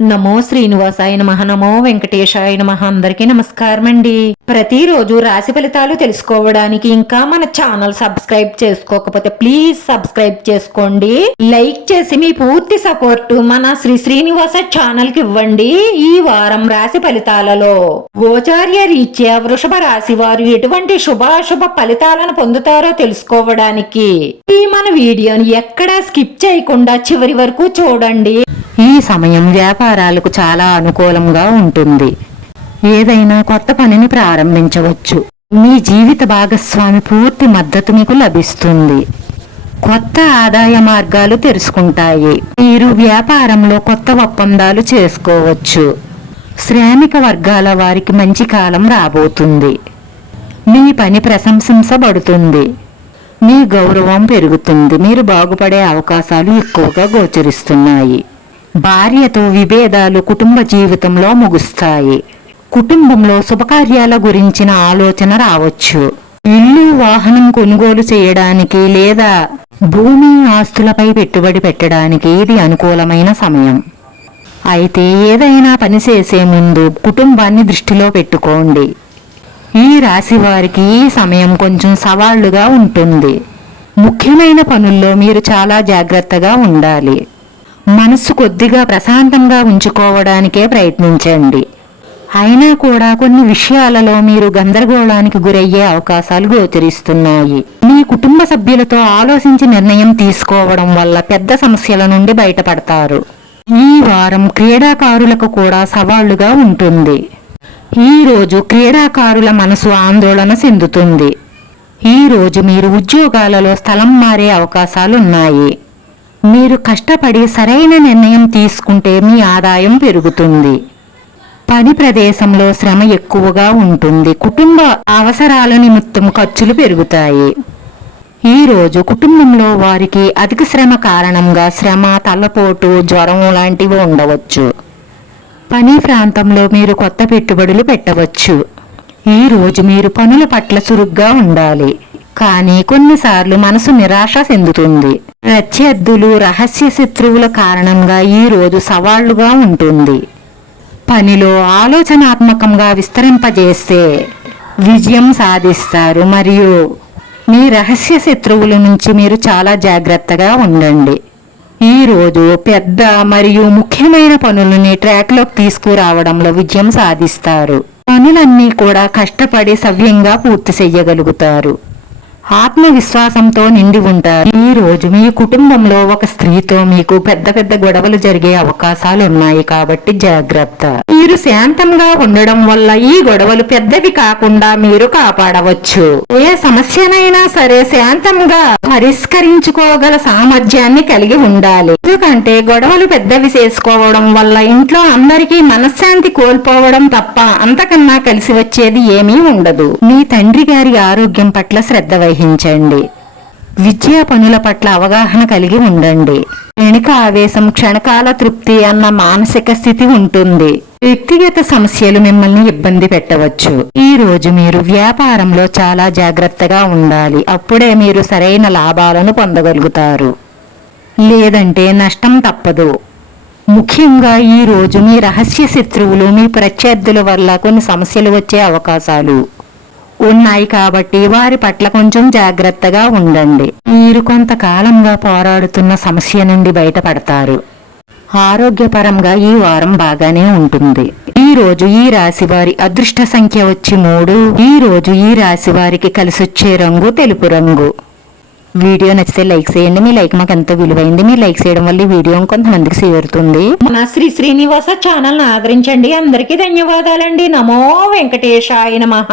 నమో శ్రీనివాసాయ నమః. నమో వెంకటేశాయ నమః. అందరికీ నమస్కారం అండి. ప్రతిరోజు రాశి ఫలితాలు తెలుసుకోవడానికి ఇంకా మన ఛానల్ సబ్స్క్రైబ్ చేసుకోకపోతే ప్లీజ్ సబ్స్క్రైబ్ చేసుకోండి. లైక్ చేసి మీ పూర్తి సపోర్ట్ మన శ్రీనివాస ఛానల్ కి ఇవ్వండి. ఈ వారం రాశి ఫలితాలలో గోచార్య రీత్యా వృషభ రాశి వారు ఎటువంటి శుభాశుభ ఫలితాలను పొందుతారో తెలుసుకోవడానికి ఈ మన వీడియోని ఎక్కడా స్కిప్ చేయకుండా చివరి వరకు చూడండి. ఈ సమయం వ్యాపారాలకు చాలా అనుకూలంగా ఉంటుంది. ఏదైనా కొత్త పనిని ప్రారంభించవచ్చు. మీ జీవిత భాగస్వామి పూర్తి మద్దతు మీకు లభిస్తుంది. కొత్త ఆదాయ మార్గాలు తెరుచుకుంటాయి. మీరు వ్యాపారంలో కొత్త ఒప్పందాలు చేసుకోవచ్చు. శ్రామిక వర్గాల వారికి మంచి కాలం రాబోతుంది. మీ పని ప్రశంసించబడుతుంది. మీ గౌరవం పెరుగుతుంది. మీరు బాగుపడే అవకాశాలు ఎక్కువగా గోచరిస్తున్నాయి. భార్యతో విభేదాలు కుటుంబ జీవితంలో ముగుస్తాయి. కుటుంబంలో శుభకార్యాల గురించిన ఆలోచన రావచ్చు. ఇల్లు వాహనం కొనుగోలు చేయడానికి లేదా భూమి ఆస్తులపై పెట్టుబడి పెట్టడానికి ఇది అనుకూలమైన సమయం. అయితే ఏదైనా పని చేసే ముందు కుటుంబాన్ని దృష్టిలో పెట్టుకోండి. ఈ రాశి వారికి ఈ సమయం కొంచెం సవాళ్లుగా ఉంటుంది. ముఖ్యమైన పనుల్లో మీరు చాలా జాగ్రత్తగా ఉండాలి. మనస్సు కొద్దిగా ప్రశాంతంగా ఉంచుకోవడానికే ప్రయత్నించండి. అయినా కూడా కొన్ని విషయాలలో మీరు గందరగోళానికి గురయ్యే అవకాశాలు గోచరిస్తున్నాయి. మీ కుటుంబ సభ్యులతో ఆలోచించి నిర్ణయం తీసుకోవడం వల్ల పెద్ద సమస్యల నుండి బయటపడతారు. ఈ వారం క్రీడాకారులకు కూడా సవాళ్లుగా ఉంటుంది. ఈ రోజు క్రీడాకారుల మనసు ఆందోళన చెందుతుంది. ఈ రోజు మీరు ఉద్యోగాలలో స్థలం మారే అవకాశాలున్నాయి. మీరు కష్టపడి సరైన నిర్ణయం తీసుకుంటే మీ ఆదాయం పెరుగుతుంది. పని ప్రదేశంలో శ్రమ ఎక్కువగా ఉంటుంది. కుటుంబ అవసరాల నిమిత్తం ఖర్చులు పెరుగుతాయి. ఈ రోజు కుటుంబంలో వారికి అధిక శ్రమ కారణంగా శ్రమ, తలపోటు, జ్వరం లాంటివి ఉండవచ్చు. పని ప్రాంతంలో మీరు కొత్త పెట్టుబడులు పెట్టవచ్చు. ఈ రోజు మీరు పనుల పట్ల చురుగ్గా ఉండాలి. కానీ కొన్నిసార్లు మనసు నిరాశ చెందుతుంది. ప్రత్యర్థులు, రహస్య శత్రువుల కారణంగా ఈ రోజు సవాళ్లుగా ఉంటుంది. పనిలో ఆలోచనాత్మకంగా విస్తరింపజేస్తే విజయం సాధిస్తారు. మరియు మీ రహస్య శత్రువుల నుంచి మీరు చాలా జాగ్రత్తగా ఉండండి. ఈ రోజు పెద్ద మరియు ముఖ్యమైన పనులని ట్రాక్లోకి తీసుకురావడంలో విజయం సాధిస్తారు. పనులన్నీ కూడా కష్టపడి సవ్యంగా పూర్తి చేయగలుగుతారు. ఆత్మవిశ్వాసంతో నిండి ఉంటారు. ఈ రోజు మీ కుటుంబంలో ఒక స్త్రీతో మీకు పెద్ద గొడవలు జరిగే అవకాశాలు ఉన్నాయి కాబట్టి జాగ్రత్త. మీరు శాంతంగా ఉండడం వల్ల ఈ గొడవలు పెద్దవి కాకుండా మీరు కాపాడవచ్చు. ఏ సమస్యనైనా సరే శాంతంగా పరిష్కరించుకోగల సామర్థ్యాన్ని కలిగి ఉండాలి. ఎందుకంటే గొడవలు పెద్దవి చేసుకోవడం వల్ల ఇంట్లో అందరికీ మనశ్శాంతి కోల్పోవడం తప్ప అంతకన్నా కలిసి వచ్చేది ఏమీ ఉండదు. మీ తండ్రి గారి ఆరోగ్యం పట్ల శ్రద్ధ వహించండి. విద్యా పనుల పట్ల అవగాహన కలిగి ఉండండి. క్షణిక ఆవేశం, క్షణకాల తృప్తి అన్న మానసిక స్థితి ఉంటుంది. వ్యక్తిగత సమస్యలు మిమ్మల్ని ఇబ్బంది పెట్టవచ్చు. ఈ రోజు మీరు వ్యాపారంలో చాలా జాగ్రత్తగా ఉండాలి. అప్పుడే మీరు సరైన లాభాలను పొందగలుగుతారు. లేదంటే నష్టం తప్పదు. ముఖ్యంగా ఈ రోజు మీ రహస్య శత్రువులు, మీ ప్రత్యర్థుల వల్ల కొన్ని సమస్యలు వచ్చే అవకాశాలు ఉన్నాయి కాబట్టి వారి పట్ల కొంచెం జాగ్రత్తగా ఉండండి. మీరు కొంతకాలంగా పోరాడుతున్న సమస్య నుండి బయటపడతారు. ఆరోగ్యపరంగా ఈ వారం బాగానే ఉంటుంది. ఈ రోజు ఈ రాశి వారి అదృష్ట సంఖ్య వచ్చి 3. ఈ రోజు ఈ రాశి వారికి కలిసొచ్చే రంగు తెలుపు రంగు. వీడియో నచ్చితే లైక్ చేయండి. మీ లైక్ మాకు ఎంతో విలువైంది. మీరు లైక్ చేయడం వల్ల ఈ వీడియో కొంతమందికి చేరుతుంది. మన శ్రీనివాస ఛానల్ ఆదరించండి. అందరికీ ధన్యవాదాలండి. నమో వెంకటేశాయ నమః.